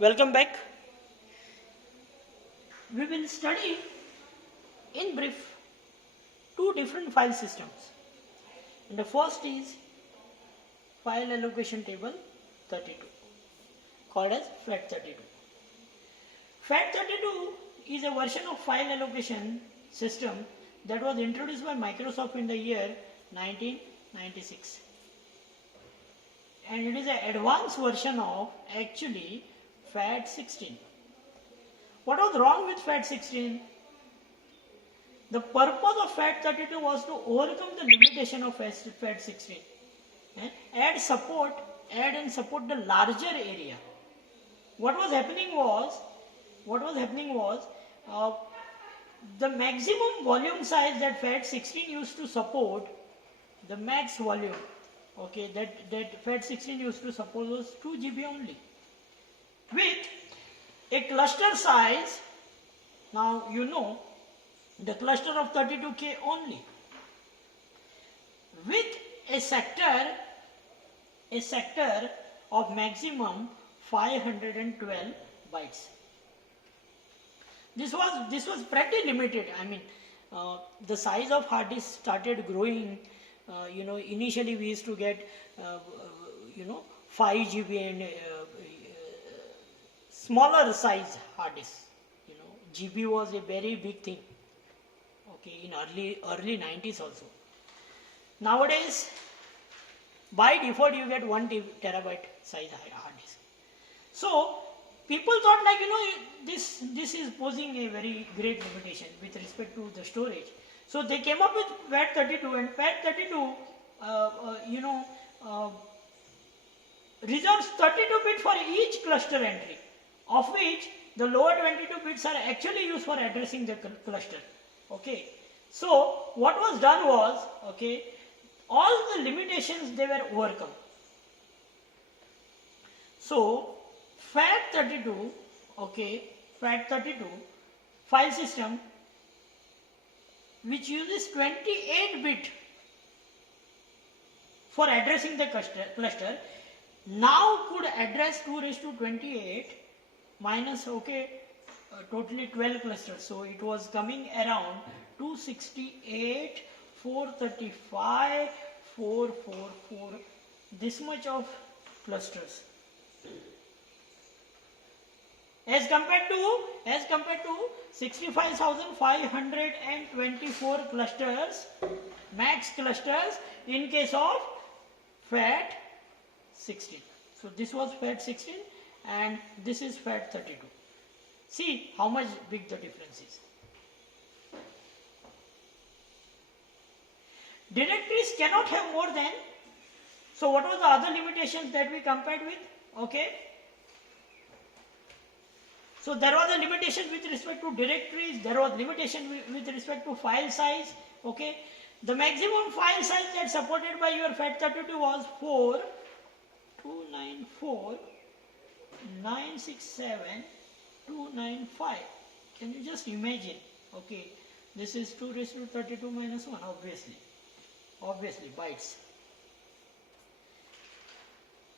Welcome back. We will study in brief two different file systems. And the first is file allocation table 32 called as FAT32. FAT32 is a version of file allocation system that was introduced by Microsoft in the year 1996. And it is an advanced version of actually FAT16. What was wrong with FAT16? The purpose of FAT32 was to overcome the limitation of FAT16 and add and support the larger area. What was happening was the maximum volume size that FAT16 used to support, the max volume, okay, that FAT16 used to support was 2 GB only, with a cluster size. Now you know the cluster of 32K only, with a sector of maximum 512 bytes. This was pretty limited. I mean, the size of hard disk started growing. Initially we used to get 5 GB and smaller size hard disk. GB was a very big thing. Okay, in early 90s also. Nowadays, by default you get 1 terabyte size hard disk. So people thought this is posing a very great limitation with respect to the storage. So they came up with FAT32, and FAT32 reserves 32 bits for each cluster entry, of which the lower 22 bits are actually used for addressing the cluster. Okay, so what was done was, all the limitations, they were overcome. So FAT32 file system, which uses 28 bit for addressing the cluster, now could address 2 raised to 28 minus totally 12 clusters. So it was coming around 268, 435, 444, this much of clusters, as compared to 65,524 clusters, max clusters in case of FAT16. So this was FAT16 and this is FAT32. See how much big the difference is. Directories cannot have more than. So what was the other limitations that we compared with? So there was a limitation with respect to directories, there was limitation with respect to file size. The maximum file size that supported by your FAT32 was 4,294,967,295. Can you just imagine? This is 2 raised to 32 minus 1, obviously bytes.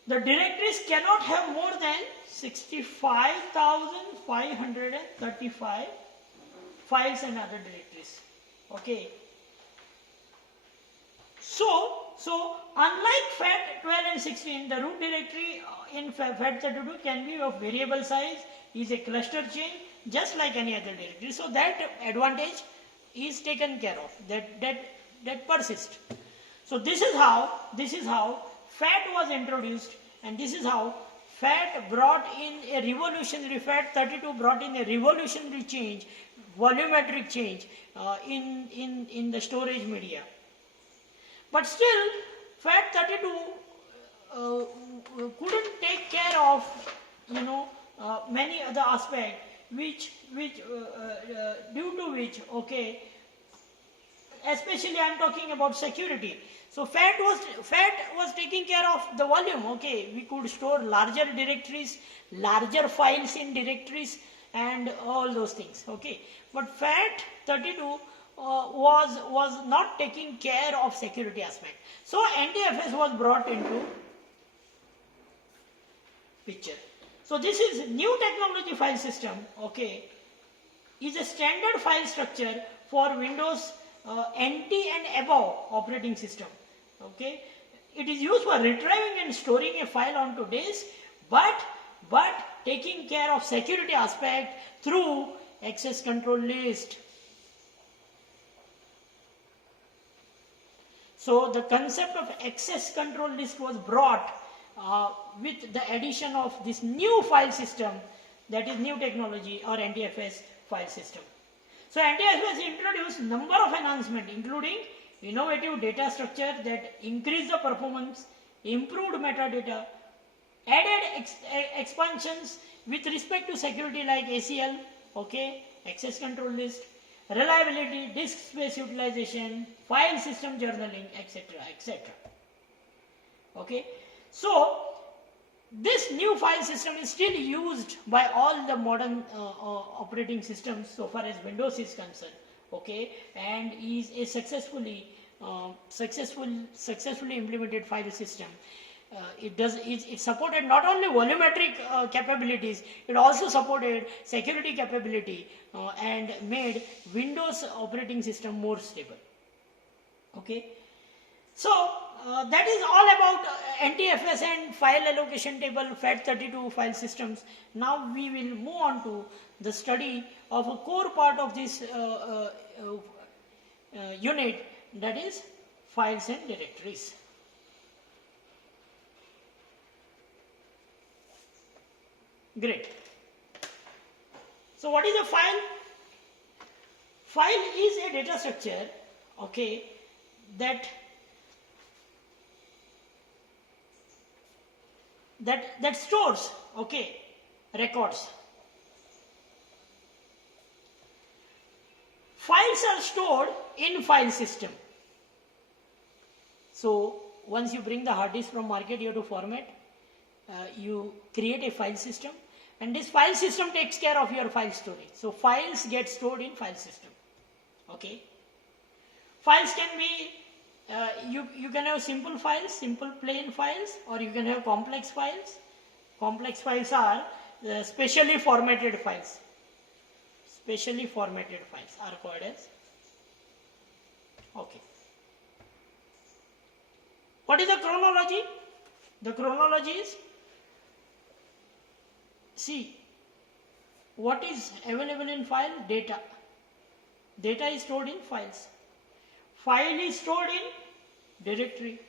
The directories cannot have more than 65,535 files and other directories. So unlike FAT12 and 16, the root directory in FAT32 can be of variable size, is a cluster chain just like any other directory. So that advantage is taken care of, that persists. So this is how FAT was introduced, and this is how FAT brought in a revolutionary, FAT32 brought in a revolutionary change, volumetric change in the storage media. But still, FAT32 couldn't take care of many other aspects, which due to which, especially I am talking about security. So FAT was taking care of the volume. We could store larger directories, larger files in directories, and all those things. But FAT32 was not taking care of security aspect. So NDFS was brought into picture. So this is new technology file system, okay, is a standard file structure for Windows NT and above operating system, okay. It is used for retrieving and storing a file onto disk, but taking care of security aspect through access control list. So the concept of access control list was brought with the addition of this new file system, that is new technology or NTFS file system. So NTFS introduced number of enhancements including innovative data structure that increased the performance, improved metadata, added expansions with respect to security like ACL, okay, access control list, reliability, disk space utilization, file system journaling, etc., etc. Okay, so this new file system is still used by all the modern operating systems so far as Windows is concerned, okay, and is a successfully implemented file system. It supported not only volumetric capabilities, it also supported security capability and made Windows operating system more stable. Okay, so that is all about NTFS and file allocation table FAT32 file systems. Now we will move on to the study of a core part of this unit, that is files and directories. Great. So what is a file? File is a data structure, okay, that stores, okay, records. Files are stored in file system. So once you bring the hard disk from market, you have to format, you create a file system, and this file system takes care of your file storage. So files get stored in file system, okay. Files can be, you can have simple files, simple plain files, or you can have complex files. Complex files are specially formatted files. Specially formatted files are called as, okay. What is the chronology? The chronology is, see, what is available in file? Data. Data is stored in files. File is stored in directory.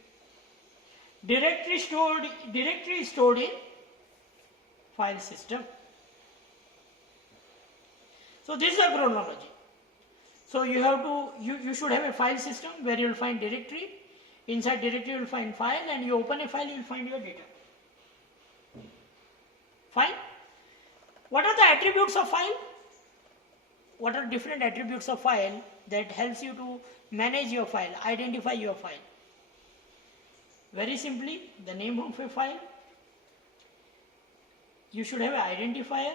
Directory is stored in file system. So this is a chronology. So you have to, you should have a file system where you will find directory. Inside directory you will find file, and you open a file, you will find your data. Fine. What are the attributes of file? What are different attributes of file that helps you to manage your file, identify your file? Very simply, the name of a file. You should have an identifier.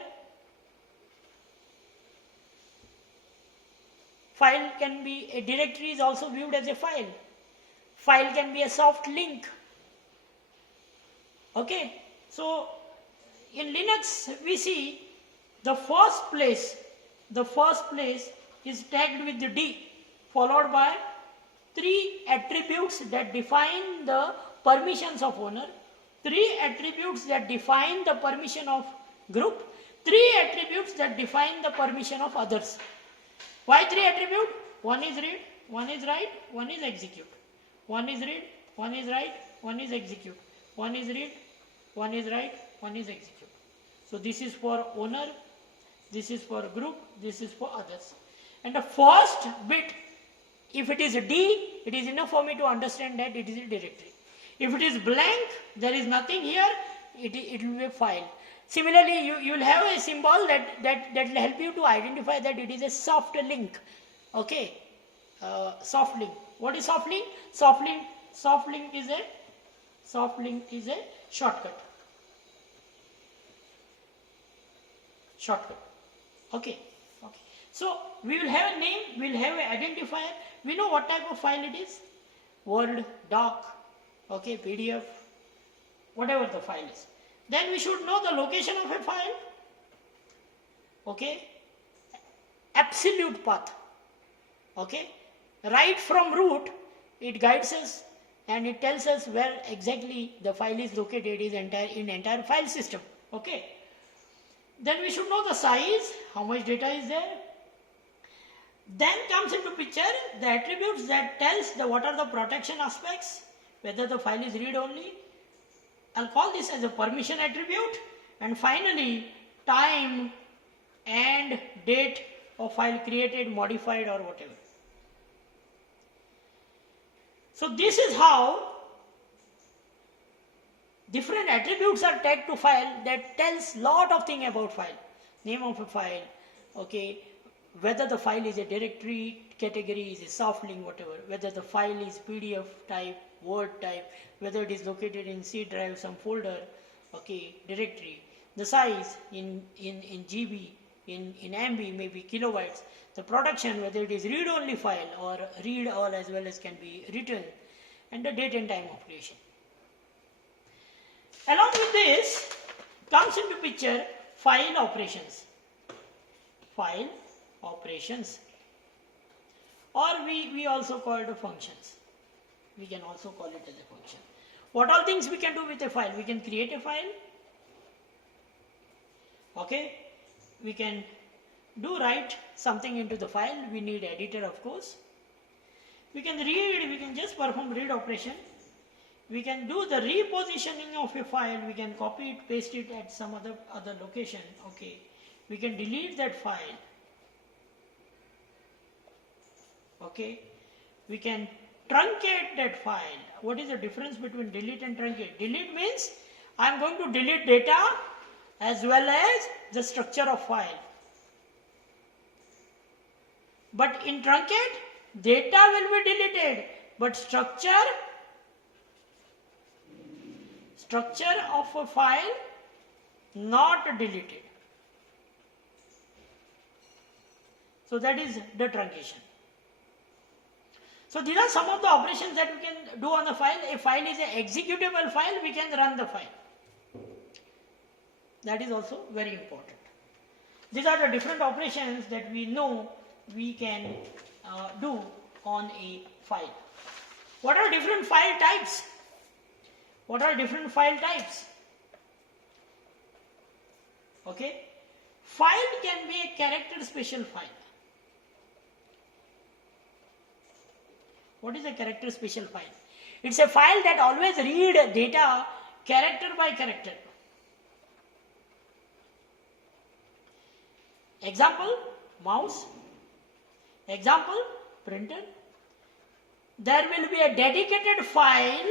File can be, a directory is also viewed as a file. File can be a soft link. Okay, so in Linux we see the first place is tagged with the D, followed by 3 attributes that define the permissions of owner, 3 attributes that define the permission of group, 3 attributes that define the permission of others. Why 3 attributes? One is read, one is write, one is execute. One is read, one is write, one is execute. One is read, one is write, one is execute. So this is for owner, this is for group, this is for others. And the first bit, if it is D, it is enough for me to understand that it is a directory. If it is blank, there is nothing here, it will be a file. Similarly, you will have a symbol that will help you to identify that it is a soft link. Okay, soft link. What is soft link? Soft link is a shortcut. Okay. So we will have a name, we will have an identifier. We know what type of file it is. Word, doc, okay, PDF, whatever the file is. Then we should know the location of a file. Okay, absolute path. Okay, right from root it guides us and it tells us where exactly the file is located in entire file system. Okay, then we should know the size, how much data is there. Then comes into picture the attributes that tells what are the protection aspects, whether the file is read only. I'll call this as a permission attribute. And finally, time and date of file created, modified or whatever. So this is how different attributes are tagged to file that tells lot of thing about file. Name of a file, okay, whether the file is a directory category, is a soft link, whatever, whether the file is PDF type, Word type, whether it is located in C drive, some folder, okay, directory, the size in GB, in MB, maybe kilobytes, the production, whether it is read only file or read all as well as can be written, and the date and time of creation. Along with this comes into picture file operations. File operations, or we also call it functions. We can also call it as a function. What all things we can do with a file? We can create a file. Okay, we can write something into the file. We need editor, of course. We can read, we can just perform read operation. We can do the repositioning of a file. We can copy it, paste it at some other location. Okay, we can delete that file. Okay, we can truncate that file. What is the difference between delete and truncate? Delete means I am going to delete data as well as the structure of file. But in truncate, data will be deleted, but structure of a file not deleted. So that is the truncation. So these are some of the operations that we can do on the file. A file is an executable file, we can run the file. That is also very important. These are the different operations that we know we can do on a file. What are different file types? What are different file types? Okay. File can be a character special file. What is a character special file? It's a file that always read data character by character. Example, mouse. Example, printer. There will be a dedicated file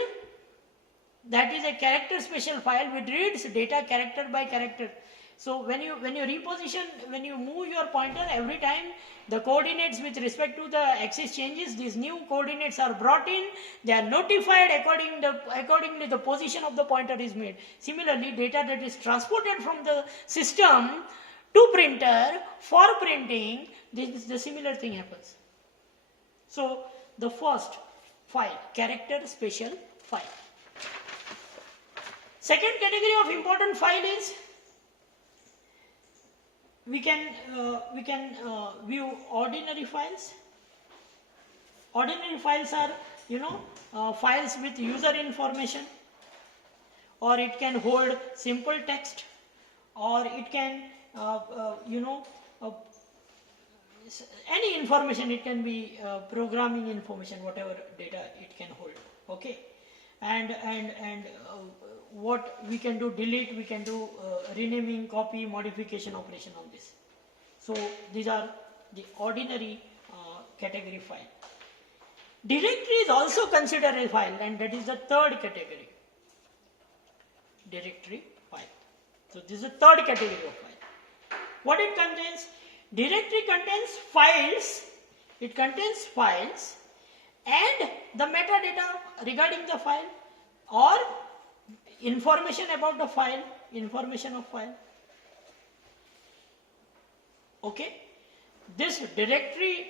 that is a character special file which reads data character by character. So when you reposition, when you move your pointer, every time the coordinates with respect to the axis changes, these new coordinates are brought in, they are notified accordingly the position of the pointer is made. Similarly, data that is transported from the system to printer for printing, the similar thing happens. So the first file, character special file. Second category of important file is we can view ordinary files. Ordinary files are files with user information, or it can hold simple text, or it can any information. It can be programming information, whatever data it can hold. Okay, and what we can do, delete, we can do renaming, copy, modification operation on this. So these are the ordinary category file. Directory is also considered a file, and that is the third category. Directory file. So this is the third category of file. What it contains? Directory contains files. It contains files and the metadata regarding the file, or information about the file, information of file. Okay, this directory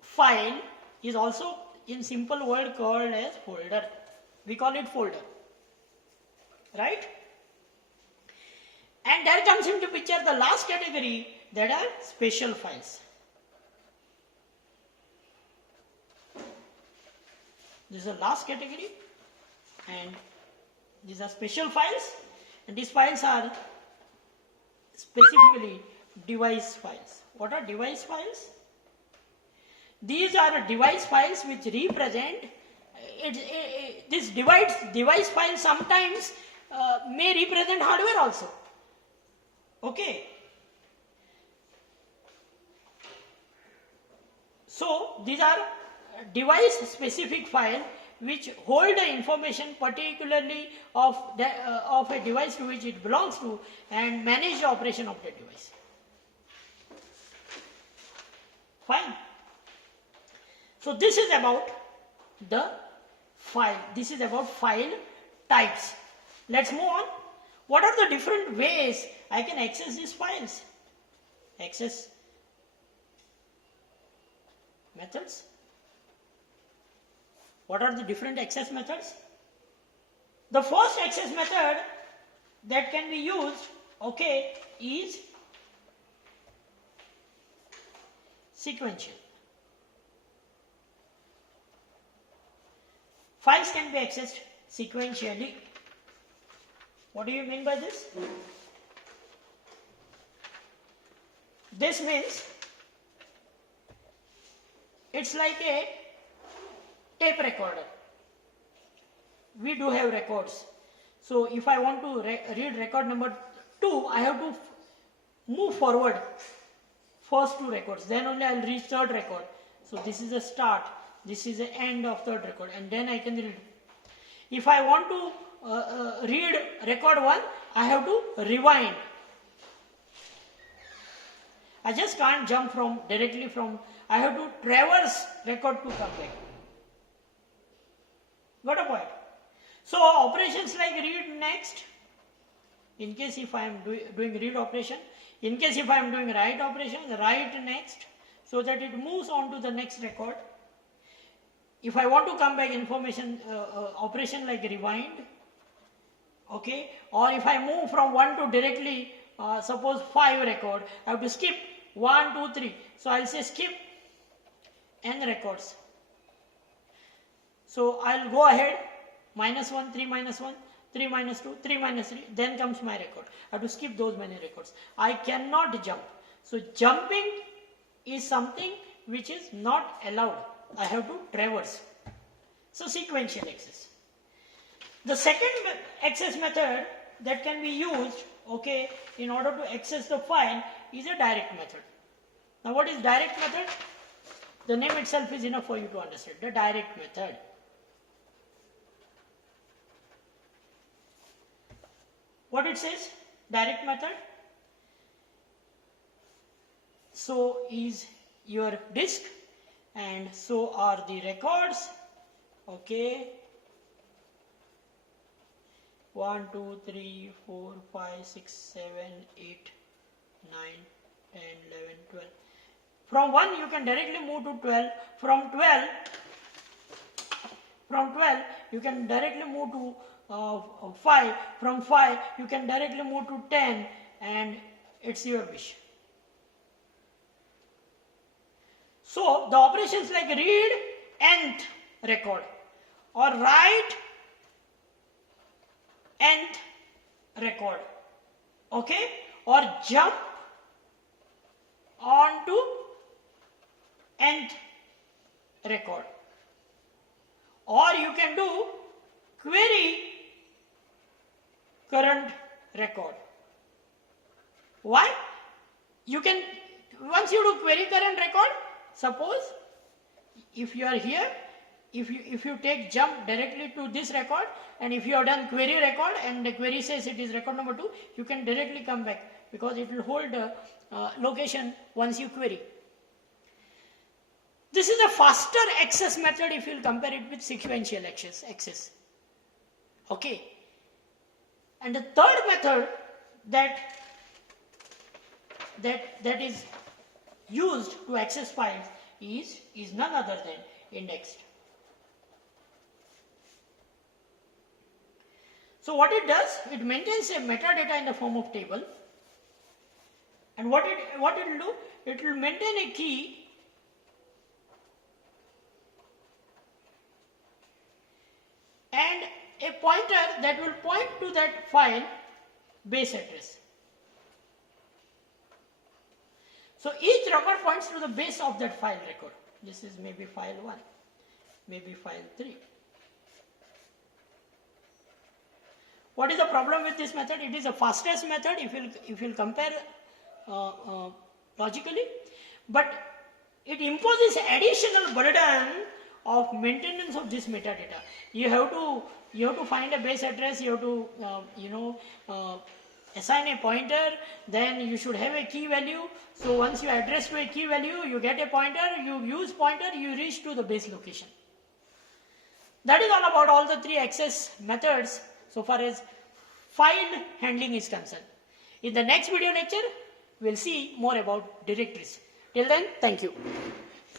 file is also in simple word called as folder. We call it folder, right? And there comes into picture the last category, that are special files. This is the last category, and these are special files, and these files are specifically device files. What are device files? These are device files which represent this device file sometimes may represent hardware also. Okay. So these are device specific file which hold the information particularly of a device to which it belongs to and manage the operation of the device. Fine. So this is about the file. This is about file types. Let's move on. What are the different ways I can access these files? Access methods. What are the different access methods? The first access method that can be used, okay, is sequential. Files can be accessed sequentially. What do you mean by this? This means it's like a tape recorder. We do have records. So if I want to read record number 2, I have to move forward first 2 records. Then only I will reach third record. So this is a start. This is the end of third record, and then I can read. If I want to read record 1, I have to rewind. I just can't jump directly from, I have to traverse record to come back. Got a point? So operations like read next, in case if I am doing read operation, in case if I am doing write operation, write next, so that it moves on to the next record. If I want to come back information operation like rewind, okay, or if I move from 1 to directly suppose 5 record, I have to skip 1, 2, 3. So I will say skip n records. So I will go ahead, -1, 3 minus 1, 3 minus 2, 3 minus 3, then comes my record. I have to skip those many records. I cannot jump. So jumping is something which is not allowed. I have to traverse. So sequential access. The second access method that can be used, okay, in order to access the file is a direct method. Now what is direct method? The name itself is enough for you to understand. The direct method. What it says? Direct method. So is your disk, and so are the records, okay, 1, 2, 3, 4, 5, 6, 7, 8, 9, 10, 11, 12. From 1 you can directly move to 12. From 12 you can directly move to 5. From 5 you can directly move to 10, and it's your wish. So the operations like read nth record or write nth record, okay, or jump onto nth record, or you can do query current record. Why? You can, once you do query current record, suppose if you are here, if you take jump directly to this record, and if you have done query record and the query says it is record number 2, you can directly come back because it will hold the location once you query. This is a faster access method if you will compare it with sequential access. Okay. And the third method that is used to access files is none other than indexed. So what it does, it maintains a metadata in the form of table, and what it will do, it will maintain a key and a pointer that will point to that file base address. So each record points to the base of that file record. This is maybe file 1, maybe file 3. What is the problem with this method? It is the fastest method if you'll compare logically, but it imposes additional burden of maintenance of this metadata. You have to find a base address. You have to assign a pointer. Then you should have a key value. So once you address to a key value, you get a pointer. You use pointer. You reach to the base location. That is all about all the 3 access methods so far as file handling is concerned. In the next video lecture, we will see more about directories. Till then, thank you.